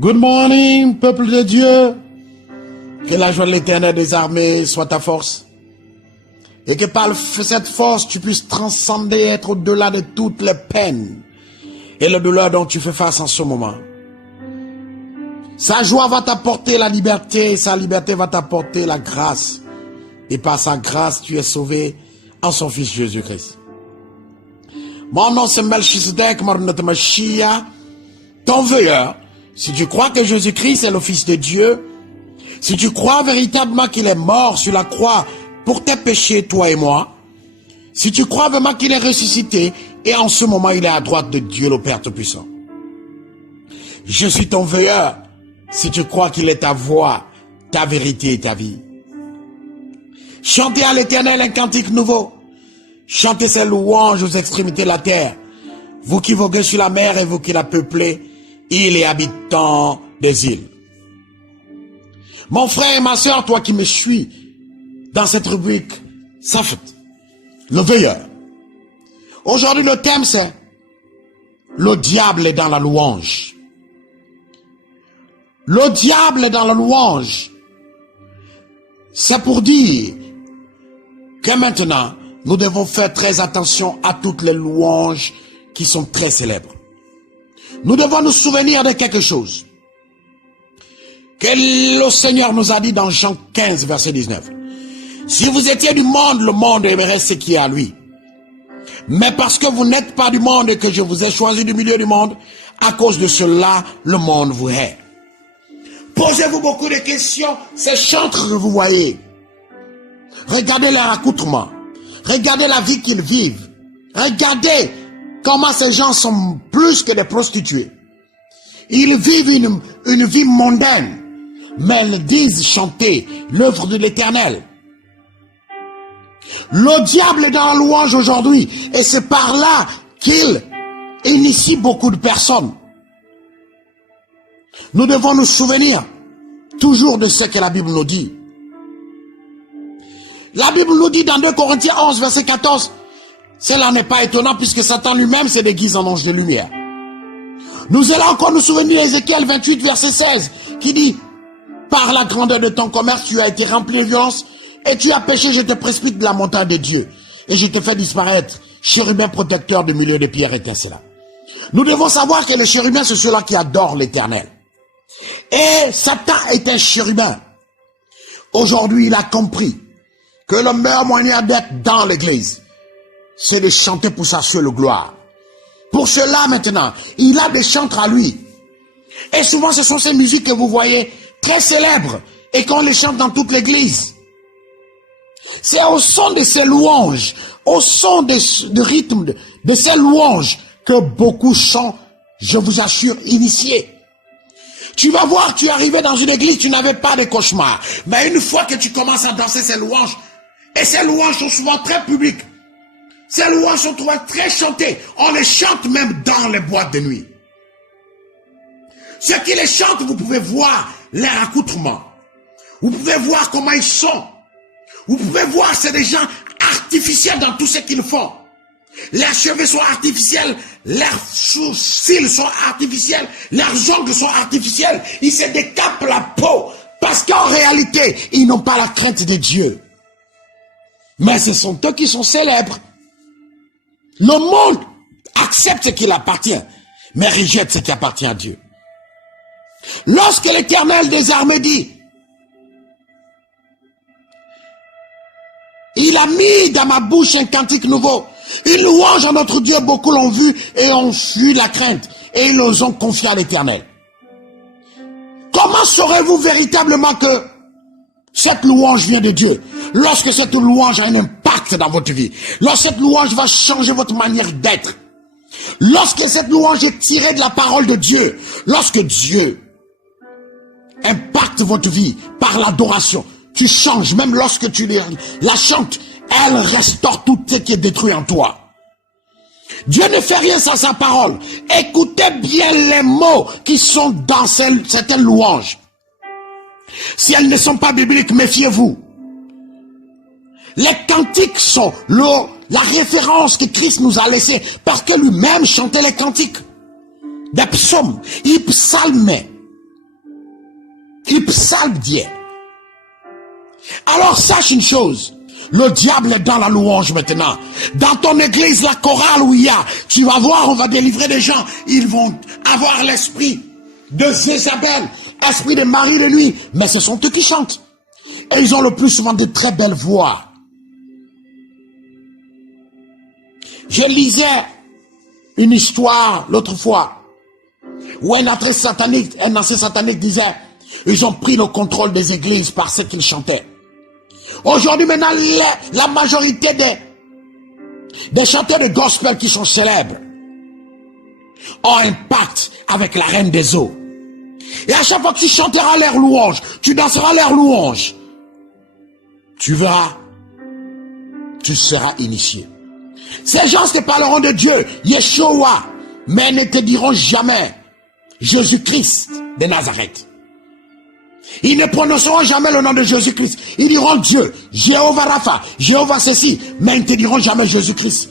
Good morning, peuple de Dieu. Que la joie de l'Éternel des armées soit ta force. Et que par cette force, tu puisses transcender, être au-delà de toutes les peines et le douleur dont tu fais face en ce moment. Sa joie va t'apporter la liberté, et sa liberté va t'apporter la grâce. Et par sa grâce, tu es sauvé en son Fils Jésus-Christ. Mon nom c'est Melchisedek, Mornet Mashiach, ton veilleur. Si tu crois que Jésus-Christ est le Fils de Dieu, si tu crois véritablement qu'il est mort sur la croix pour tes péchés, toi et moi, si tu crois vraiment qu'il est ressuscité, et en ce moment il est à droite de Dieu le Père Tout-Puissant. Je suis ton veilleur, si tu crois qu'il est ta voix, ta vérité et ta vie. Chantez à l'Éternel un cantique nouveau. Chantez ses louanges aux extrémités de la terre. Vous qui voguez sur la mer et vous qui la peuplez, îles et habitants des îles. Mon frère et ma soeur, toi qui me suis dans cette rubrique Safet, le veilleur. Aujourd'hui, le thème c'est le diable est dans la louange. Le diable est dans la louange. C'est pour dire que maintenant, nous devons faire très attention à toutes les louanges qui sont très célèbres. Nous devons nous souvenir de quelque chose que le Seigneur nous a dit dans Jean 15, verset 19. Si vous étiez du monde, le monde aimerait ce qui est à lui. Mais parce que vous n'êtes pas du monde et que je vous ai choisi du milieu du monde, à cause de cela, le monde vous hait. Posez-vous beaucoup de questions, ces chantres que vous voyez. Regardez leur accoutrement. Regardez la vie qu'ils vivent. Regardez comment ces gens sont plus que des prostituées. Ils vivent une vie mondaine, mais ils disent chanter l'œuvre de l'Éternel. Le diable est dans la louange aujourd'hui, et c'est par là qu'il initie beaucoup de personnes. Nous devons nous souvenir toujours de ce que la Bible nous dit. La Bible nous dit dans 2 Corinthiens 11, verset 14, cela n'est pas étonnant puisque Satan lui-même se déguise en ange de lumière. Nous allons encore nous souvenir d'Ézéchiel 28, verset 16, qui dit, par la grandeur de ton commerce, tu as été rempli de violence, et tu as péché, je te précipite de la montagne de Dieu, et je te fais disparaître, chérubin protecteur du milieu de pierres étincelantes. Nous devons savoir que le chérubin, c'est ceux-là qui adorent l'Éternel. Et Satan est un chérubin. Aujourd'hui, il a compris que le meilleur moyen d'être dans l'église, c'est de chanter pour sa seule gloire. Pour cela, maintenant, il a des chantres à lui. Et souvent, ce sont ces musiques que vous voyez très célèbres et qu'on les chante dans toute l'église. C'est au son de ces louanges, au son de rythme de ces louanges que beaucoup sont, je vous assure, initiés. Tu vas voir, tu es arrivé dans une église, tu n'avais pas de cauchemar. Mais une fois que tu commences à danser ces louanges, et ces louanges sont souvent très publiques, ces louanges sont souvent très chantées, on les chante même dans les boîtes de nuit. Ceux qui les chantent, vous pouvez voir leur accoutrement. Vous pouvez voir comment ils sont. Vous pouvez voir, c'est des gens artificiels dans tout ce qu'ils font. Leurs cheveux sont artificiels, leurs sourcils sont artificiels, leurs ongles sont artificiels. Ils se décapent la peau parce qu'en réalité, ils n'ont pas la crainte de Dieu. Mais ce sont eux qui sont célèbres. Le monde accepte ce qui lui appartient, mais rejette ce qui appartient à Dieu. Lorsque l'Éternel des armées dit, il a mis dans ma bouche un cantique nouveau, une louange à notre Dieu, beaucoup l'ont vu et ont fui la crainte, et ils nous ont confié à l'Éternel. Comment saurez-vous véritablement que cette louange vient de Dieu? Lorsque cette louange a un impact dans votre vie, lorsque cette louange va changer votre manière d'être, lorsque cette louange est tirée de la parole de Dieu, lorsque Dieu impacte votre vie par l'adoration, tu changes, même lorsque tu la chantes, elle restaure tout ce qui est détruit en toi. Dieu ne fait rien sans sa parole. Écoutez bien les mots qui sont dans certaines louanges. Si elles ne sont pas bibliques, méfiez-vous. Les cantiques sont la référence que Christ nous a laissée, parce que lui-même chantait les cantiques. Des psaumes, il psalmait. Il psalme Dieu. Alors sache une chose, le diable est dans la louange maintenant. Dans ton église, la chorale où il y a, tu vas voir, on va délivrer des gens. Ils vont avoir l'esprit de Jézabel, esprit de Marie de nuit. Mais ce sont eux qui chantent. Et ils ont le plus souvent de très belles voix. Je lisais une histoire l'autre fois où un ancien satanique disait, ils ont pris le contrôle des églises par ce qu'ils chantaient. Aujourd'hui, maintenant, la majorité des chanteurs de gospel qui sont célèbres ont un pacte avec la reine des eaux. Et à chaque fois que tu chanteras leur louange, tu danseras leur louange, tu verras, tu seras initié. Ces gens te parleront de Dieu, Yeshua, mais ne te diront jamais Jésus-Christ de Nazareth. Ils ne prononceront jamais le nom de Jésus-Christ. Ils diront Dieu, Jéhovah Rapha, Jéhovah ceci, mais ils ne te diront jamais Jésus-Christ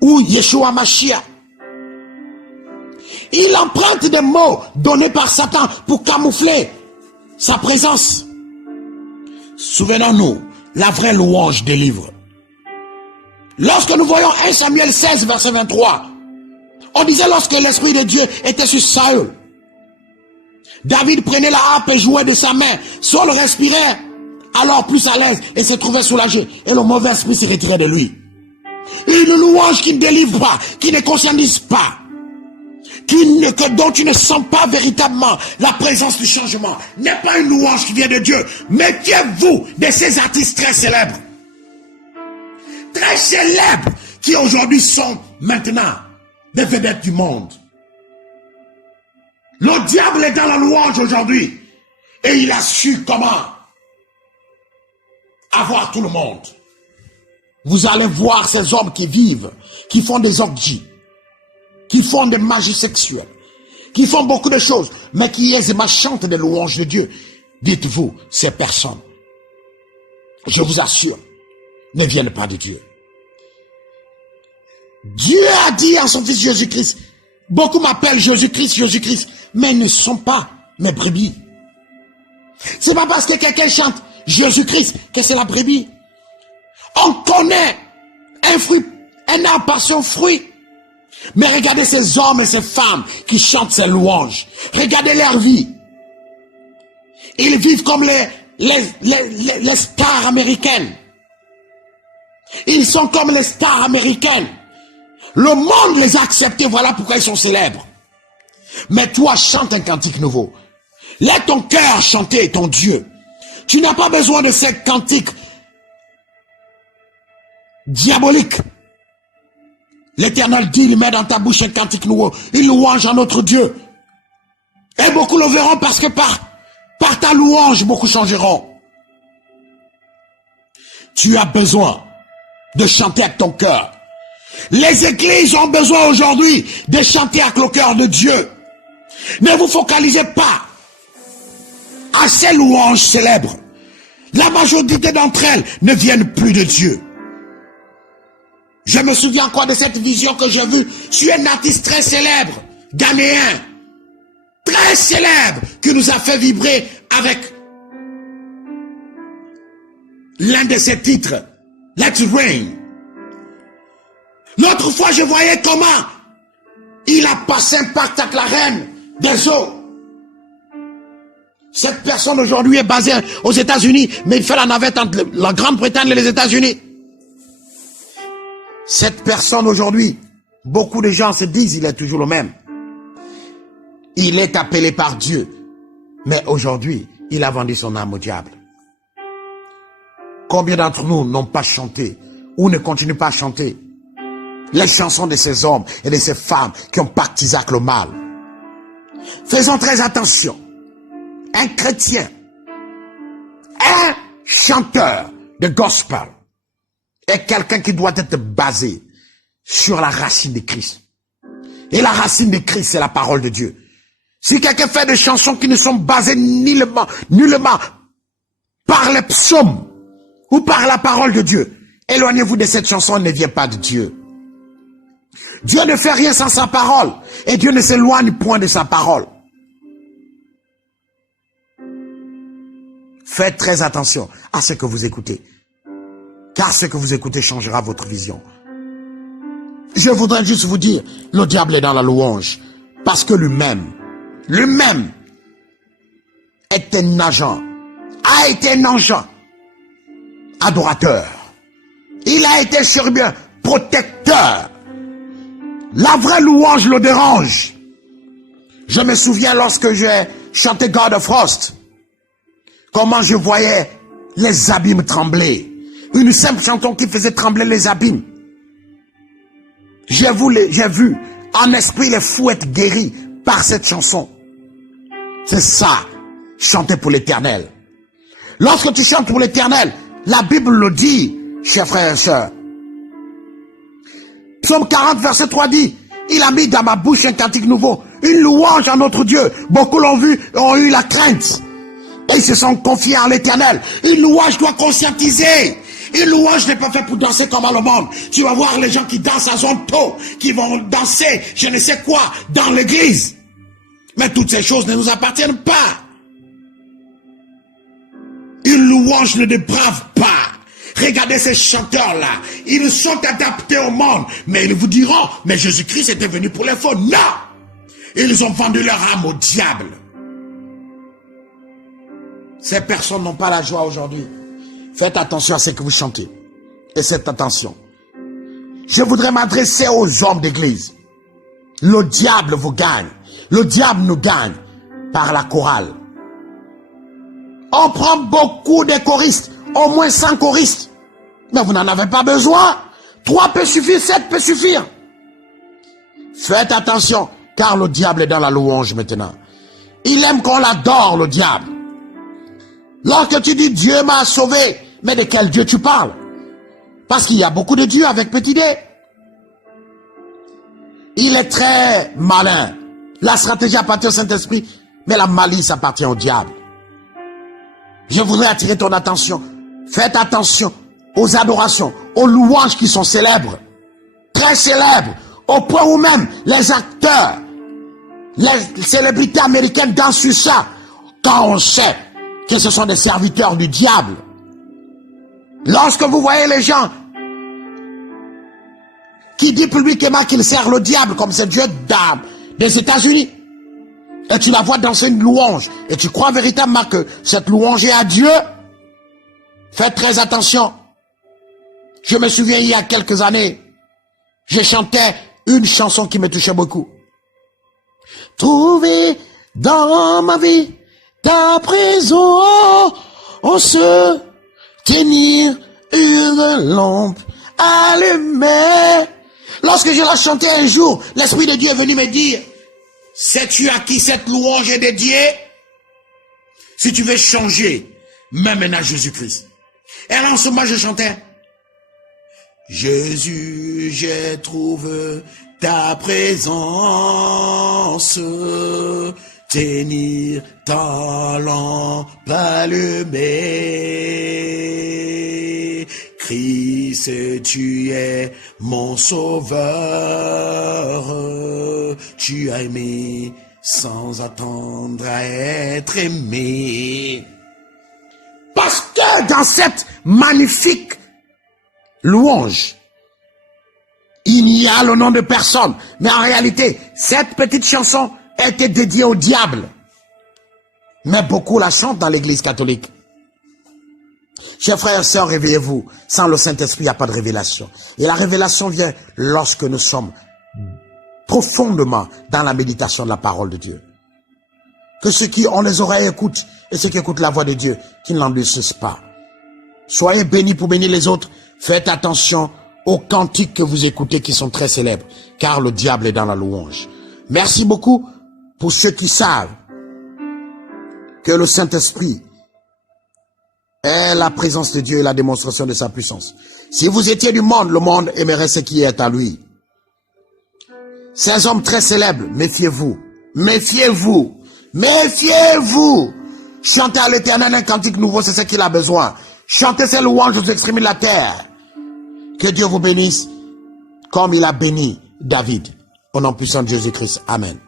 ou Yeshua Mashiach. Il emprunte des mots donnés par Satan pour camoufler sa présence. Souvenons-nous, la vraie louange délivre. Lorsque nous voyons 1 Samuel 16, verset 23, on disait lorsque l'Esprit de Dieu était sur Saül, David prenait la harpe et jouait de sa main. Saul respirait alors plus à l'aise et se trouvait soulagé. Et le mauvais esprit se retirait de lui. Une louange qui ne délivre pas, qui ne conscientise pas, dont tu ne sens pas véritablement la présence du changement, n'est pas une louange qui vient de Dieu. Méfiez-vous de ces artistes très célèbres. Très célèbres qui aujourd'hui sont maintenant des vedettes du monde. Le diable est dans la louange aujourd'hui et il a su comment avoir tout le monde. Vous allez voir ces hommes qui vivent, qui font des orgies, qui font des magies sexuelles, qui font beaucoup de choses, mais qui aisément chantent des louanges de Dieu. Dites-vous, ces personnes, je vous assure, ne viennent pas de Dieu. Dieu a dit à son fils Jésus-Christ, beaucoup m'appellent Jésus-Christ, Jésus-Christ, mais ils ne sont pas mes brebis. C'est pas parce que quelqu'un chante Jésus-Christ que c'est la brebis. On connaît un fruit, un arbre par son fruit. Mais regardez ces hommes et ces femmes qui chantent ces louanges. Regardez leur vie. Ils vivent comme les stars américaines. Ils sont comme les stars américaines. Le monde les a acceptés, voilà pourquoi ils sont célèbres. Mais toi, chante un cantique nouveau. Laisse ton cœur chanter ton Dieu. Tu n'as pas besoin de ces cantiques diaboliques. L'Éternel dit, il met dans ta bouche un cantique nouveau, une louange à notre Dieu. Et beaucoup le verront parce que par ta louange, beaucoup changeront. Tu as besoin de chanter avec ton cœur. Les églises ont besoin aujourd'hui de chanter avec le cœur de Dieu. Ne vous focalisez pas à ces louanges célèbres. La majorité d'entre elles ne viennent plus de Dieu. Je me souviens encore de cette vision que j'ai vue sur un artiste très célèbre, ghanéen, très célèbre, qui nous a fait vibrer avec l'un de ses titres, Let It Rain. L'autre fois, je voyais comment il a passé un pacte avec la reine des eaux. Cette personne aujourd'hui est basée aux États-Unis, mais il fait la navette entre la Grande-Bretagne et les États-Unis. Cette personne aujourd'hui, beaucoup de gens se disent il est toujours le même. Il est appelé par Dieu, mais aujourd'hui, il a vendu son âme au diable. Combien d'entre nous n'ont pas chanté ou ne continuent pas à chanter les chansons de ces hommes et de ces femmes qui ont pactisé avec le mal? Faisons très attention. Un chrétien, un chanteur de gospel est quelqu'un qui doit être basé sur la racine de Christ. Et la racine de Christ, c'est la parole de Dieu. Si quelqu'un fait des chansons qui ne sont basées nullement par les psaumes ou par la parole de Dieu, éloignez-vous de cette chanson, elle ne vient pas de Dieu. Dieu ne fait rien sans sa parole et Dieu ne s'éloigne point de sa parole. Faites très attention à ce que vous écoutez. Car ce que vous écoutez changera votre vision. Je voudrais juste vous dire, le diable est dans la louange. Parce que lui-même est un agent, a été un agent adorateur. Il a été chérubin protecteur. La vraie louange le dérange. Je me souviens lorsque j'ai chanté God of Frost, comment je voyais les abîmes trembler. Une simple chanson qui faisait trembler les abîmes. J'ai vu en esprit les fous être guéris par cette chanson. C'est ça, chanter pour l'Éternel. Lorsque tu chantes pour l'Éternel, la Bible le dit, chers frères et sœurs. Psaume 40, verset 3 dit, il a mis dans ma bouche un cantique nouveau, une louange à notre Dieu. Beaucoup l'ont vu, ont eu la crainte. Et ils se sont confiés en l'Éternel. Une louange doit conscientiser. Une louange n'est pas faite pour danser comme à le monde. Tu vas voir les gens qui dansent à Zonto, qui vont danser, je ne sais quoi, dans l'église. Mais toutes ces choses ne nous appartiennent pas. Une louange ne déprave pas. Regardez ces chanteurs-là. Ils sont adaptés au monde. Mais ils vous diront, mais Jésus-Christ était venu pour les faux. Non! Ils ont vendu leur âme au diable. Ces personnes n'ont pas la joie aujourd'hui. Faites attention à ce que vous chantez. Et cette attention. Je voudrais m'adresser aux hommes d'église. Le diable vous gagne. Le diable nous gagne par la chorale. On prend beaucoup de choristes. Au moins 5 choristes. Mais vous n'en avez pas besoin. 3 peut suffire, 7 peut suffire. Faites attention, car le diable est dans la louange maintenant. Il aime qu'on l'adore, le diable. Lorsque tu dis Dieu m'a sauvé, mais de quel Dieu tu parles? Parce qu'il y a beaucoup de dieux avec petit d. Il est très malin. La stratégie appartient au Saint-Esprit, mais la malice appartient au diable. Je voudrais attirer ton attention. Faites attention aux adorations, aux louanges qui sont célèbres, très célèbres, au point où même les acteurs, les célébrités américaines dansent sur ça, quand on sait que ce sont des serviteurs du diable. Lorsque vous voyez les gens qui disent publiquement qu'ils servent le diable comme c'est Dieu des États-Unis, et tu la vois danser une louange, et tu crois véritablement que cette louange est à Dieu, faites très attention. Je me souviens il y a quelques années, je chantais une chanson qui me touchait beaucoup. Trouver dans ma vie ta présence, se tenir une lampe allumée. Lorsque je la chantais un jour, l'Esprit de Dieu est venu me dire, sais-tu à qui cette louange est dédiée? Si tu veux changer, mets maintenant Jésus-Christ. Et alors en ce moment je chantais, Jésus, je trouve ta présence, tenir ta lampe allumée. Christ, tu es mon sauveur, tu as aimé sans attendre à être aimé. Parce que dans cette magnifique louange, il n'y a le nom de personne. Mais en réalité, cette petite chanson était dédiée au diable. Mais beaucoup la chantent dans l'église catholique. Chers frères et sœurs, réveillez-vous. Sans le Saint-Esprit, il n'y a pas de révélation. Et la révélation vient lorsque nous sommes profondément dans la méditation de la parole de Dieu. Que ceux qui ont les oreilles écoutent, et ceux qui écoutent la voix de Dieu, qui ne l'endurcissent pas. Soyez bénis pour bénir les autres. Faites attention aux cantiques que vous écoutez qui sont très célèbres, car le diable est dans la louange. Merci beaucoup pour ceux qui savent que le Saint-Esprit est la présence de Dieu et la démonstration de sa puissance. Si vous étiez du monde, le monde aimerait ce qui est à lui. Ces hommes très célèbres, méfiez-vous, méfiez-vous, méfiez-vous. Chantez à l'Éternel un cantique nouveau, c'est ce qu'il a besoin. Chantez ses louanges aux extrémités de la terre. Que Dieu vous bénisse comme il a béni David. Au nom puissant de Jésus-Christ. Amen.